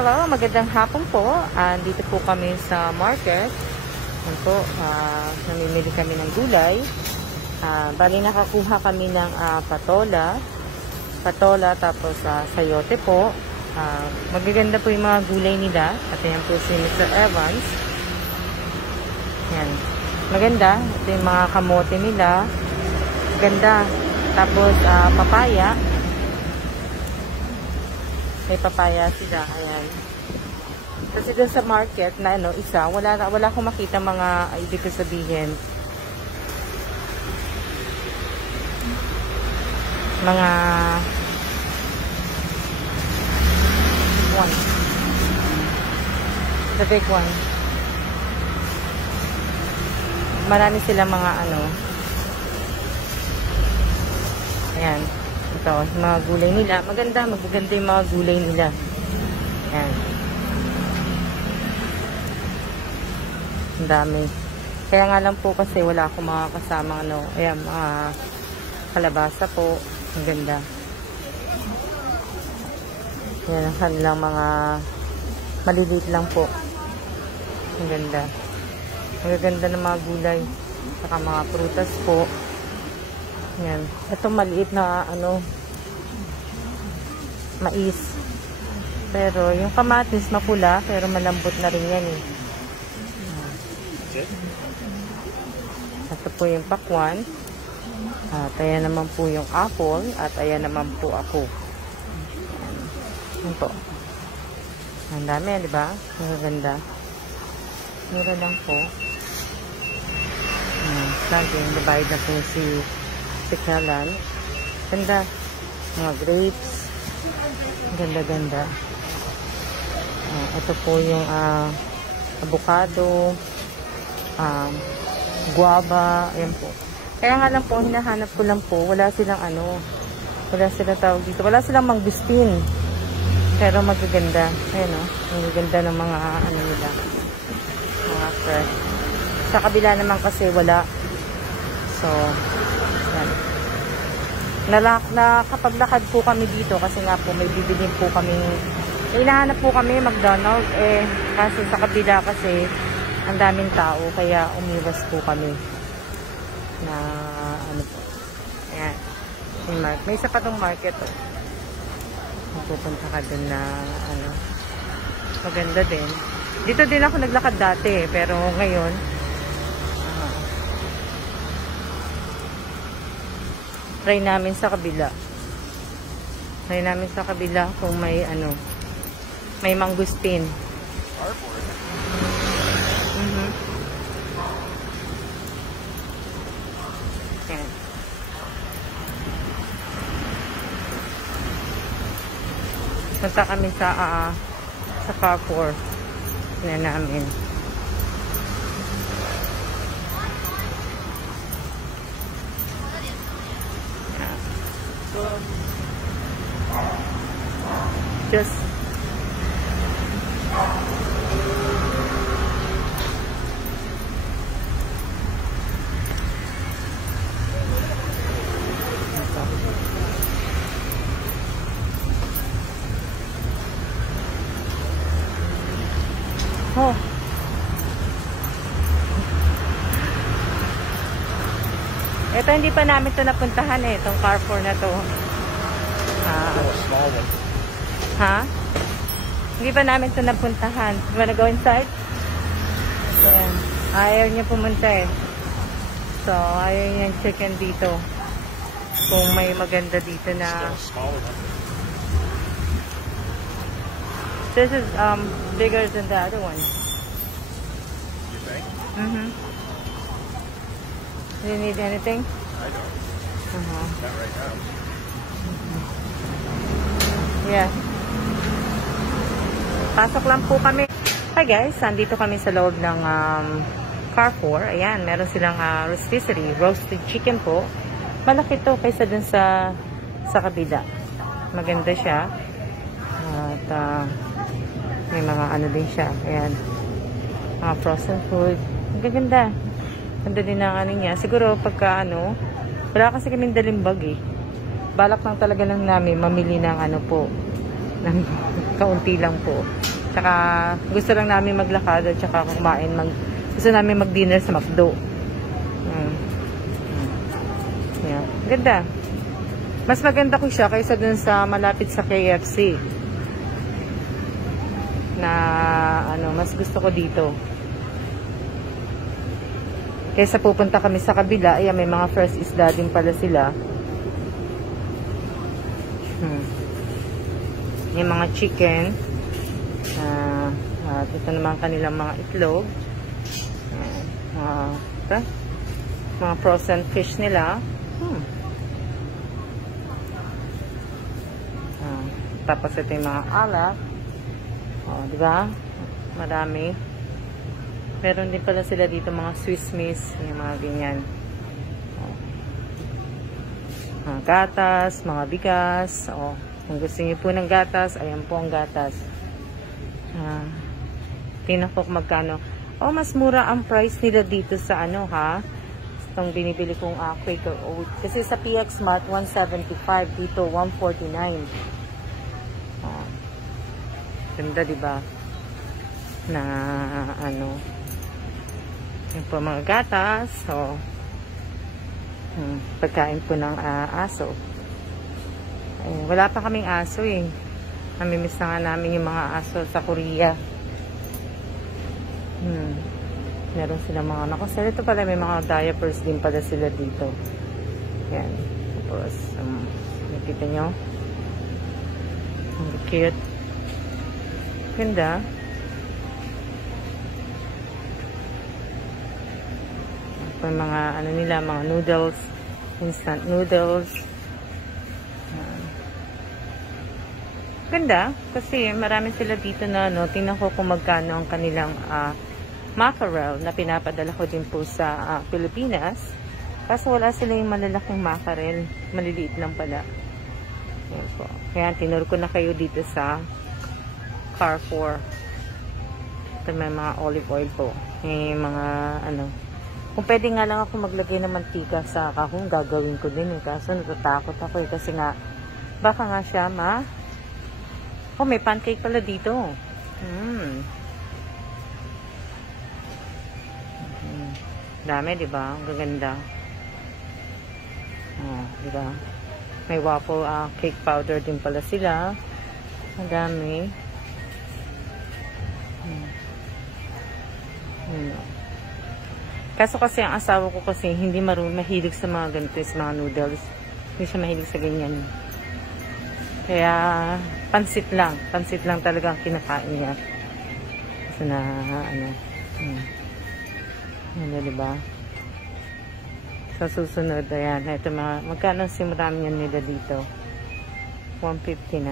Hello, magandang hapon po. Dito po kami sa market. Yan po, namimili kami ng gulay. Bali nakakuha kami ng patola, tapos sayote po. Magaganda po yung mga gulay nila. At yan po si Mr. Evans. Yan. Maganda. Ito yung mga kamote nila. Ganda. Tapos papaya. May papaya sila. Ayan. Kasi dun sa market na isa, wala akong makita mga ibig ko sabihin. Mga one. The big one. Marami sila mga Ayan. Ito, mga gulay nila. Magaganda yung mga gulay nila. Ayan. Ang dami. Kaya nga lang po kasi wala akong mga kasamang ayan, mga kalabasa po. Ang ganda. Ayan, ang kanilang mga maliliit lang po. Ang ganda. Magaganda ng mga gulay. Saka mga prutas po. Yan. Ito maliit na mais. Pero yung kamatis mapula, pero malambot na rin yan eh. Ito po yung pakwan. At ayan naman po yung apple. At ayan naman po ako. Yan po. Ang dami, di ba? Maganda. Mura lang po. Laging divide na po si Kalan. Ganda. Mga grapes. Ganda-ganda. Ito po yung avocado, guava. Ayan po. Kaya nga lang po, hinahanap ko lang po. Wala silang wala silang tawag dito. Wala silang mangustin. Pero magaganda. Ayan o. Magaganda ng mga nila. Mga fresh. Sa kabila naman kasi wala. So, yan. Nakapaglakad po kami dito kasi nga po may bibilin po kami. Hinahanap po kami McDonald's kasi sa kabila kasi ang daming tao kaya umiwas po kami na po. Ayan. May isa pa tong market pupunta ka dun na maganda din. Dito din ako naglakad dati pero ngayon try namin sa kabila. Try namin sa kabila kung may may mangustin. Yan. Punta kami sa Carrefour na namin. Just ito hindi pa namin ito napuntahan itong Carrefour na to. Small one. Ha? Hindi pa namin ito napuntahan. You wanna go inside? Ayan. Ayaw niya pumunta So, ayaw niya chicken dito. Kung may maganda dito na... This is bigger than the other one. You think? Do you need anything? I don't. Not right now. Yeah. Pasok lang po kami. Hi guys, andito kami sa loob ng Carrefour. Ayan, meron silang rotisserie, roasted chicken po. Malaki to kaysa dun sa kabila. Maganda siya. At may mga din siya. Ayan. Mga frozen food. Magaganda. Ganda din ang niya. Siguro pagka wala kasi kaming dalimbag balak lang talaga lang namin mamili ng po ng kaunti lang po. Tsaka gusto lang namin maglakad at tsaka kumain. Gusto namin mag-dinner sa McDo. Yeah. Ganda. Mas maganda ko siya kaysa dun sa malapit sa KFC. Na mas gusto ko dito. Kaysa pupunta kami sa kabila, ayan, may mga fresh isda din pala sila. May mga chicken. At ito naman kanilang mga itlog. Mga frozen fish nila. Tapos ito yung mga alak. Diba? Marami. Meron din pala sila dito mga Swiss Miss. Yung mga ganyan. Mga gatas, mga bigas. Kung gusto niyo po ng gatas, ayan po ang gatas. Tingnan ko kung magkano. Mas mura ang price nila dito sa itong binibili kong Quaker Oats. Kasi sa PX Mart, 175. Dito, 149. Ganda, diba? Na, yung po mga gatas. Pagkain po ng aso. Wala pa kaming aso eh. Namimiss na nga namin yung mga aso sa Korea. Meron sila mga nakasal. Ito pala may mga diapers din pala sila dito. Yan. Tapos, nakita nyo? Ang cute. Ganda. Ito mga nila, mga noodles. Instant noodles. Ganda. Kasi marami sila dito na tingnan ko kung magkano ang kanilang mackerel na pinapadala ko din po sa Pilipinas. Kaso wala sila yung malalaking mackerel. Maliliit lang pala. Ayan po. Kaya tinuro ko na kayo dito sa Carrefour. Ito may mga olive oil po. May mga kung pwede nga lang ako maglagay ng mantika sa kahon, gagawin ko din eh. Kaso natatakot ako eh. Kasi nga, baka nga siya may pancake pala dito. Dami, diba? Ang gaganda. Diba? May waffle cake powder din pala sila. Ang dami. Kaso kasi ang asawa ko kasi hindi mahilig sa mga ganito, sa mga noodles. Hindi siya mahilig sa ganyan. Kaya pansit lang talaga ang kinakain niya. Kasi diba? Sa susunod, ayan, ito magkano simrami yan nila dito? 159.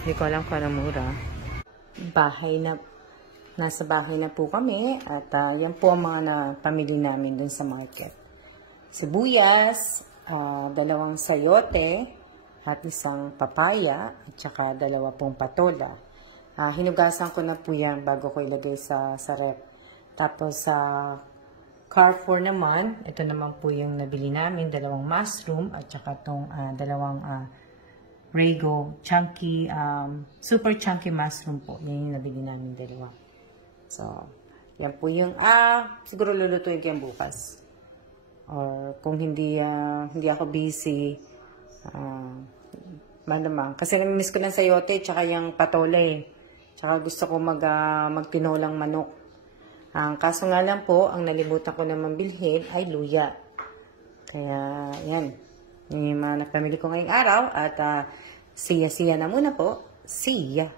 Hindi ko alam kung ano mura. Nasa bahay na po kami at yan po ang mga napamili namin dun sa market. Sibuyas, 2 sayote at 1 papaya at saka 2 patola. Hinugasan ko na po yan bago ko ilagay sa rep. Tapos sa Carrefour naman, ito naman po yung nabili namin, 2 mushroom at saka itong 2 Rego chunky, super chunky mushroom po. Yan yung nabili namin 2. So, yan po yung, siguro lulutuin ko yan bukas. Or kung hindi ako busy, malamang. Kasi namimiss ko ng sayote, tsaka yung patola eh. Tsaka gusto ko magtinolang manok. Kaso nga lang po, ang nalimutan ko naman bilhin ay luya. Kaya, yan. Yung mga napamili ko ngayong araw. At, siya na muna po. See ya.